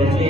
Porque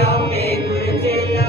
യാമേ ഗുരുജനാ